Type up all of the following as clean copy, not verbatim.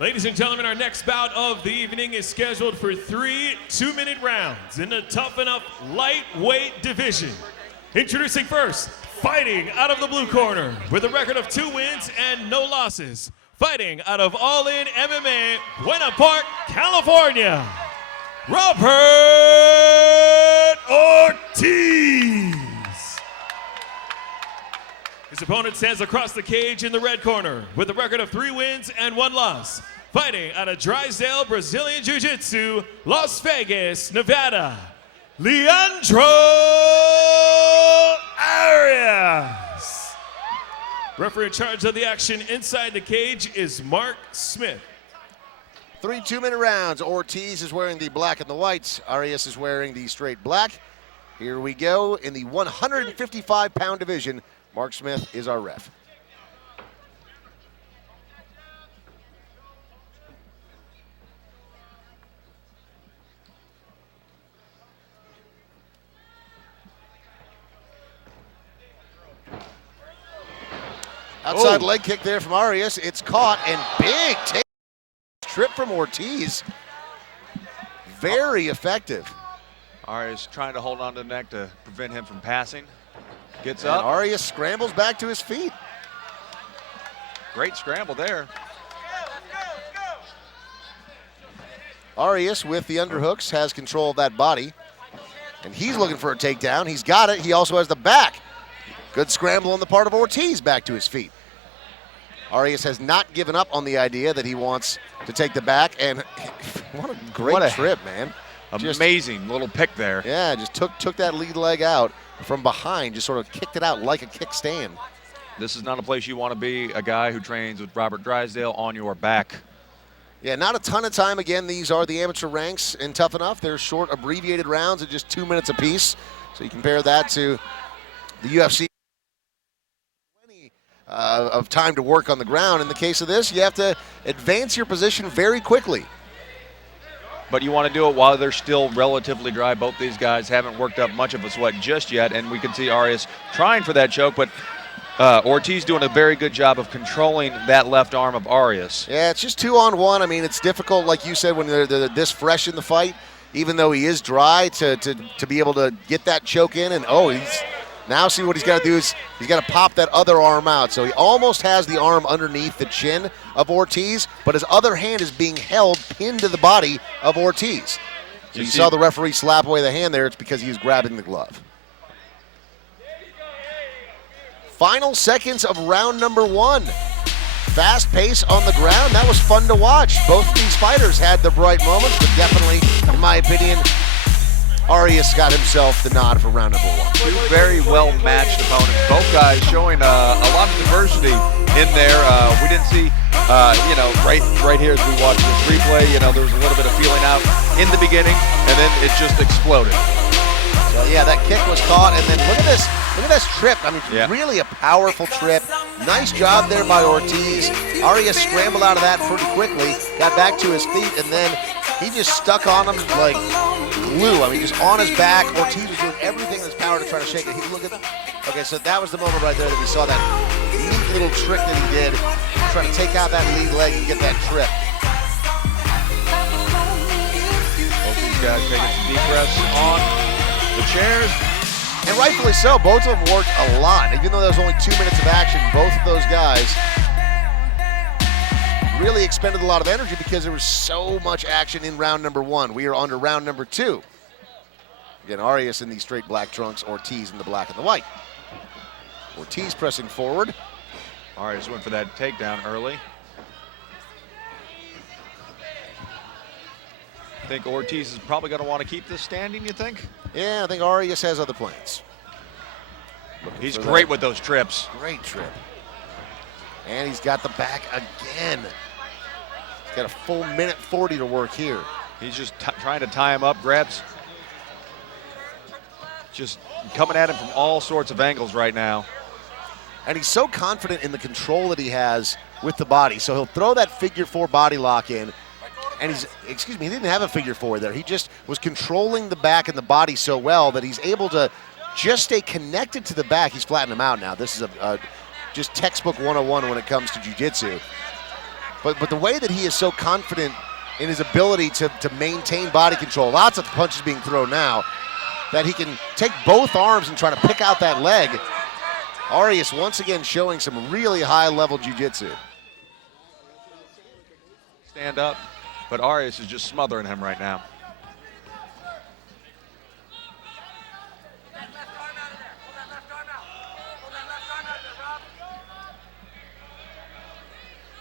Ladies and gentlemen, our next bout of the evening is scheduled for 3 two-minute rounds in the Tuff-N-Uff lightweight division. Introducing first, fighting out of the blue corner with a record of 2 wins and no losses. Fighting out of All In MMA, Buena Park, California, Robert Ortiz. His opponent stands across the cage in the red corner with a record of 3 wins and 1 loss. Fighting out of Drysdale, Brazilian Jiu-Jitsu, Las Vegas, Nevada, Leandro Arias. Referee in charge of the action inside the cage is Mark Smith. 3 two-minute rounds. Ortiz is wearing the black and the whites. Arias is wearing the straight black. Here we go in the 155-pound division. Mark Smith is our ref. Outside leg kick there from Arias. It's caught and big take. Trip from Ortiz. Very effective. Arias trying to hold on to the neck to prevent him from passing. Gets And up. Arias scrambles back to his feet. Great scramble there. Arias with the underhooks has control of that body. And he's looking for a takedown. He's got it. He also has the back. Good scramble on the part of Ortiz back to his feet. Arias has not given up on the idea that he wants to take the back, and what a great trip, man. Amazing little pick there. Yeah, just took that lead leg out from behind, just sort of kicked it out like a kickstand. This is not a place you want to be, a guy who trains with Robert Drysdale on your back. Yeah, not a ton of time. Again, these are the amateur ranks in Tuff-N-Uff. They're short, abbreviated rounds of just 2 minutes apiece. So you compare that to the UFC. Of time to work on the ground. In the case of this, you have to advance your position very quickly. But you want to do it while they're still relatively dry. Both these guys haven't worked up much of a sweat just yet, and we can see Arias trying for that choke, but Ortiz doing a very good job of controlling that left arm of Arias. Yeah, it's just 2-on-1. I mean, it's difficult, like you said, when they're this fresh in the fight, even though he is dry, to be able to get that choke in. And now see what he's got to do is he's got to pop that other arm out. So he almost has the arm underneath the chin of Ortiz, but his other hand is being held pinned to the body of Ortiz. So you saw the referee slap away the hand there. It's because he was grabbing the glove. Final seconds of round number 1. Fast pace on the ground. That was fun to watch. Both of these fighters had their bright moments, but definitely, in my opinion, Arias got himself the nod for round number 1. 2 very well-matched opponents. Both guys showing a lot of diversity in there. We didn't see, right here as we watched this replay, there was a little bit of feeling out in the beginning, and then it just exploded. So yeah, that kick was caught, and then look at this trip. I mean, really a powerful trip. Nice job there by Ortiz. Arias scrambled out of that pretty quickly, got back to his feet, and then he just stuck on him like glue. I mean, just on his back. Ortiz was doing everything in his power to try to shake it. Okay, so that was the moment right there that we saw that neat little trick that he did, trying to take out that lead leg and get that trip. Both these guys taking some deep breaths on the chairs. And rightfully so. Both of them worked a lot. Even though there was only 2 minutes of action, both of those guys really expended a lot of energy because there was so much action in round number 1. We are on to round number 2. Again, Arias in the straight black trunks, Ortiz in the black and the white. Ortiz pressing forward. Arias went for that takedown early. Think Ortiz is probably going to want to keep this standing, you think? Yeah, I think Arias has other plans. He's great with those trips. Great trip. And he's got the back again. He's got a full minute 40 to work here. He's just trying to tie him up, grabs. Just coming at him from all sorts of angles right now. And he's so confident in the control that he has with the body. So he'll throw that figure 4 body lock in. And he didn't have a figure 4 there. He just was controlling the back and the body so well that he's able to just stay connected to the back. He's flattened him out now. This is just textbook 101 when it comes to jiu-jitsu. But the way that he is so confident in his ability to maintain body control, lots of punches being thrown now, that he can take both arms and try to pick out that leg. Arias once again showing some really high-level jiu-jitsu. Stand up, but Arias is just smothering him right now.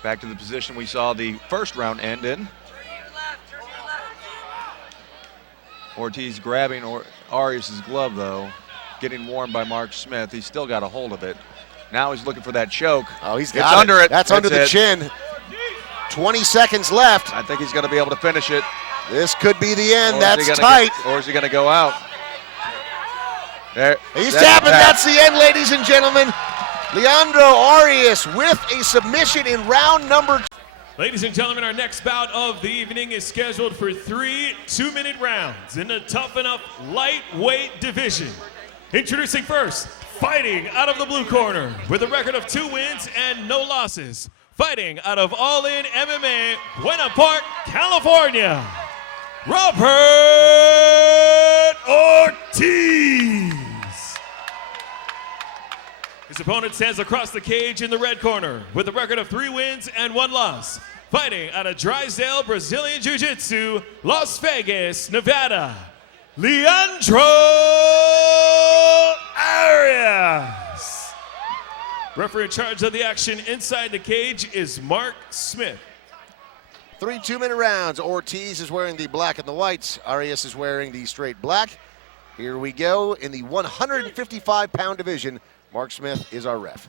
Back to the position we saw the first round end in. Ortiz grabbing Arias' glove, though, getting warmed by Mark Smith. He's still got a hold of it. Now he's looking for that choke. Oh, he's got it. Under it. That's under the chin. 20 seconds left. I think he's going to be able to finish it. This could be the end. That's tight. Or is he going to go out? There. He's tapping. That's the end, ladies and gentlemen. Leandro Arias with a submission in round number 2. Ladies and gentlemen, our next bout of the evening is scheduled for 3 2-minute rounds in the Tuff-N-Uff lightweight division. Introducing first, fighting out of the blue corner with a record of 2 wins and no losses. Fighting out of All In MMA, Buena Park, California, Robert Ortiz. His opponent stands across the cage in the red corner with a record of 3 wins and 1 loss. Fighting out of Drysdale, Brazilian Jiu-Jitsu, Las Vegas, Nevada, Leandro Arias. Referee in charge of the action inside the cage is Mark Smith. 3 2-minute rounds. Ortiz is wearing the black and the whites. Arias is wearing the straight black. Here we go in the 155-pound division. Mark Smith is our ref.